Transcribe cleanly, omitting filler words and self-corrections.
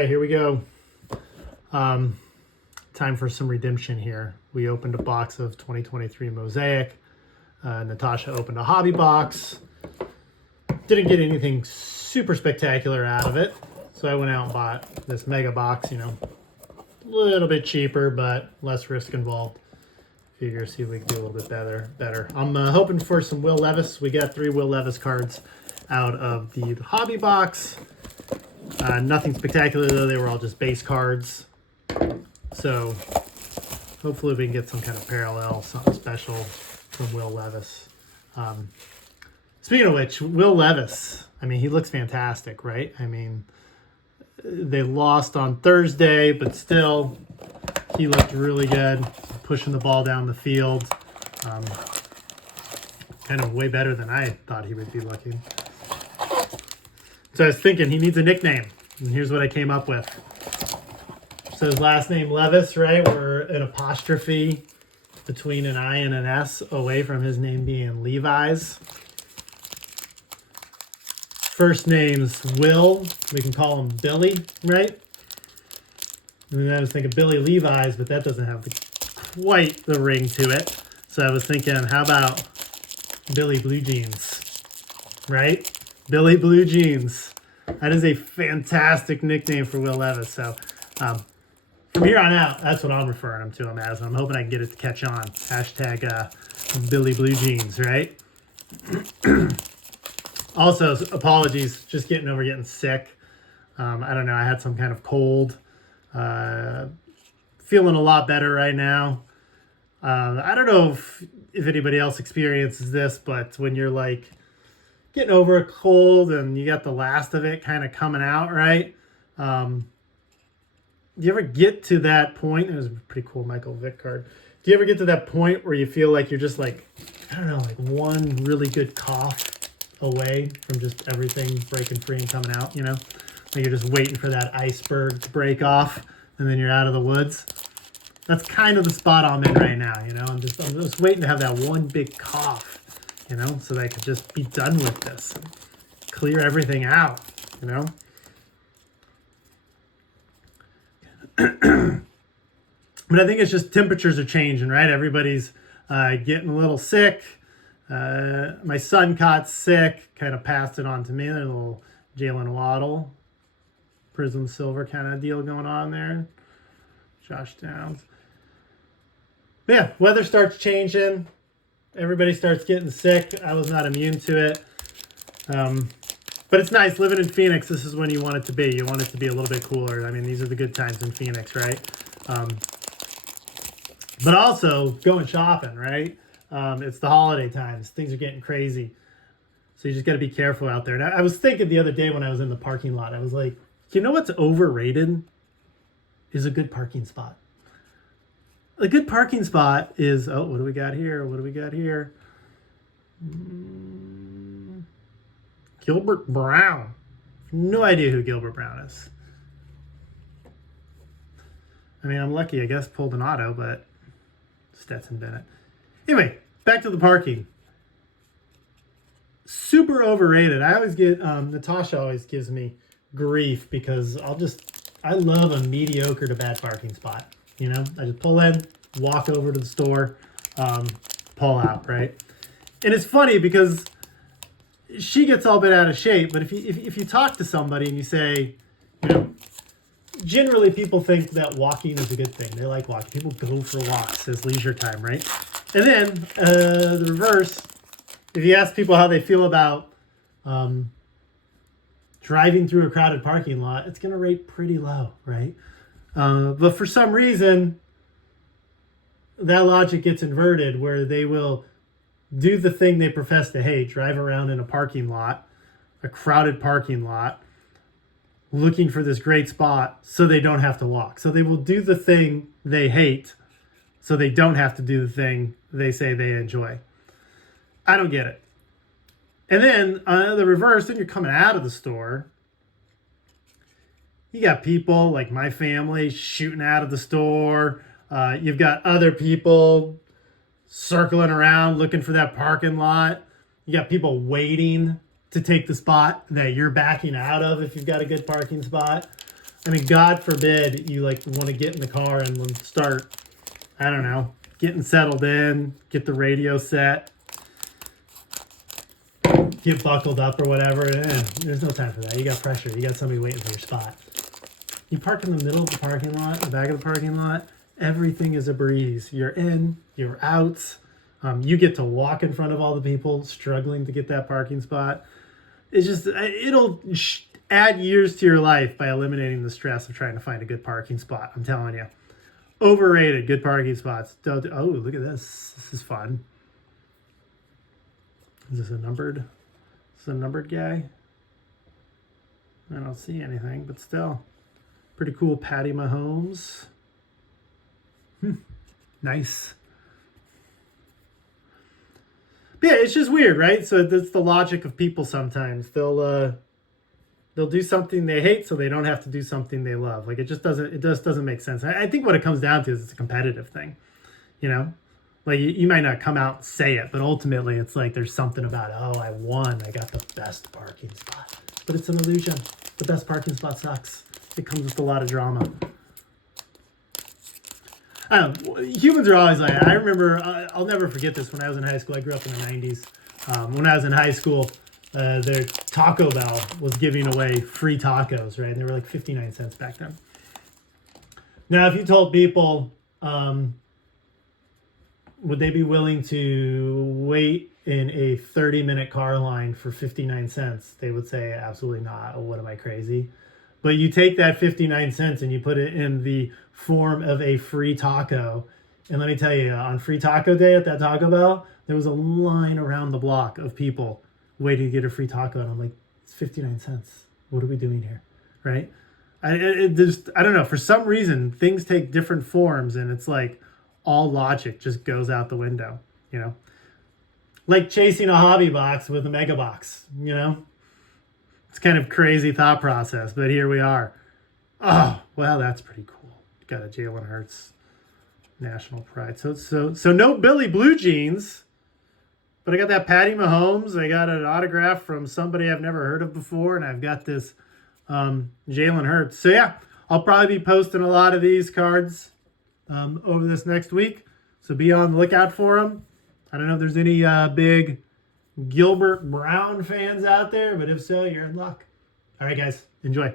right, here we go. Time for some redemption here. We opened a box of 2023 Mosaic. Natasha opened a hobby box. Didn't get anything super spectacular out of it. So I went out and bought this mega box, a little bit cheaper, but less risk involved. Figure, see if we can do a little bit better. I'm hoping for some Will Levis. We got 3 Will Levis cards out of the hobby box. Nothing spectacular though, they were all just base cards. So hopefully we can get some kind of parallel, something special from Will Levis. Speaking of which, Will Levis, he looks fantastic, right? They lost on Thursday, but still, he looked really good, pushing the ball down the field. Kind of way better than I thought he would be looking. So I was thinking he needs a nickname, and here's what I came up with. So his last name Levis, right? We're an apostrophe between an I and an S away from his name being Levi's. First name's Will. We can call him Billy, right? And I was thinking Billy Levi's, but that doesn't have quite the ring to it. So I was thinking, how about Billy Blue Jeans, right? Billy Blue Jeans. That is a fantastic nickname for Will Levis. So from here on out, that's what I'm referring to him as. I'm hoping I can get it to catch on. Hashtag Billy Blue Jeans, right? Also, apologies, just getting sick. I don't know, I had some kind of cold. Feeling a lot better right now. I don't know if anybody else experiences this, but when you're like getting over a cold and you got the last of it kind of coming out, right? Do you ever get to that point? It was a pretty cool Michael Vick card. Do you ever get to that point where you feel like you're just like, I don't know, like one really good cough away from just everything breaking free and coming out, Like you're just waiting for that iceberg to break off and then you're out of the woods. That's kind of the spot I'm in right now, I'm just waiting to have that one big cough, so that I could just be done with this and clear everything out, But I think it's just temperatures are changing, right? Everybody's getting a little sick. My son caught sick, kind of passed it on to me. There's a little Jalen Waddle, Prism Silver kind of deal going on there. Josh Downs. But yeah, weather starts changing. Everybody starts getting sick. I was not immune to it. But it's nice living in Phoenix. This is when you want it to be. You want it to be a little bit cooler. These are the good times in Phoenix, right? But also going shopping, right? It's the holiday times. Things are getting crazy. So you just got to be careful out there. And I was thinking the other day when I was in the parking lot, I was like, you know what's overrated? Is a good parking spot. A good parking spot is, what do we got here? Gilbert Brown. No idea who Gilbert Brown is. I'm lucky, I guess, pulled an auto, but Stetson Bennett. Anyway, back to the parking. Super overrated. I always get, Natasha always gives me grief because I love a mediocre to bad parking spot. I just pull in, walk over to the store, pull out, right? And it's funny because she gets all bit out of shape, but if you talk to somebody and you say, generally people think that walking is a good thing. They like walking. People go for walks as leisure time, right? And then the reverse, if you ask people how they feel about driving through a crowded parking lot, it's going to rate pretty low, right? But for some reason, that logic gets inverted where they will do the thing they profess to hate, drive around in a parking lot, a crowded parking lot, looking for this great spot so they don't have to walk. So they will do the thing they hate so they don't have to do the thing they say they enjoy. I don't get it. And then the reverse, then you're coming out of the store. You got people like my family shooting out of the store. You've got other people circling around looking for that parking lot. You got people waiting to take the spot that you're backing out of if you've got a good parking spot. I mean, God forbid you like want to get in the car and start, I don't know, getting settled in, get the radio set, get buckled up or whatever. There's no time for that. You got pressure. You got somebody waiting for your spot. You park in the middle of the parking lot, the back of the parking lot. Everything is a breeze. You're in, you're out. You get to walk in front of all the people struggling to get that parking spot. It's just, it'll add years to your life by eliminating the stress of trying to find a good parking spot. I'm telling you. Overrated, good parking spots. Oh, look at this. This is fun. Is this a numbered? Is this a numbered guy? I don't see anything, but still. Pretty cool Patty Mahomes. Nice. But yeah, it's just weird, right? So that's the logic of people sometimes. They'll do something they hate so they don't have to do something they love. Like it just doesn't make sense. I think what it comes down to is it's a competitive thing. You know? Like you might not come out and say it, but ultimately it's like there's something about, oh, I won. I got the best parking spot. But it's an illusion. The best parking spot sucks. It comes with a lot of drama. I don't know. Humans are always like, I remember, I'll never forget this when I was in high school. I grew up in the 90s. When I was in high school, their Taco Bell was giving away free tacos, right? And they were like 59 cents back then. Now, if you told people, would they be willing to wait in a 30-minute car line for 59 cents? They would say, absolutely not. Oh, what am I, crazy? But you take that 59 cents and you put it in the form of a free taco. And let me tell you, on free taco day at that Taco Bell, there was a line around the block of people waiting to get a free taco. And I'm like, it's 59 cents. What are we doing here? Right? I don't know. For some reason, things take different forms and it's like all logic just goes out the window, you know? Like chasing a hobby box with a mega box, you know? It's kind of crazy thought process, but here we are. Oh, well, that's pretty cool. Got a Jalen Hurts national pride. So no Billy Blue Jeans, but I got that Patty Mahomes. I got an autograph from somebody I've never heard of before, and I've got this Jalen Hurts. So yeah, I'll probably be posting a lot of these cards over this next week. So be on the lookout for them. I don't know if there's any big Gilbert Brown fans out there, but if so, you're in luck. All right, guys, enjoy.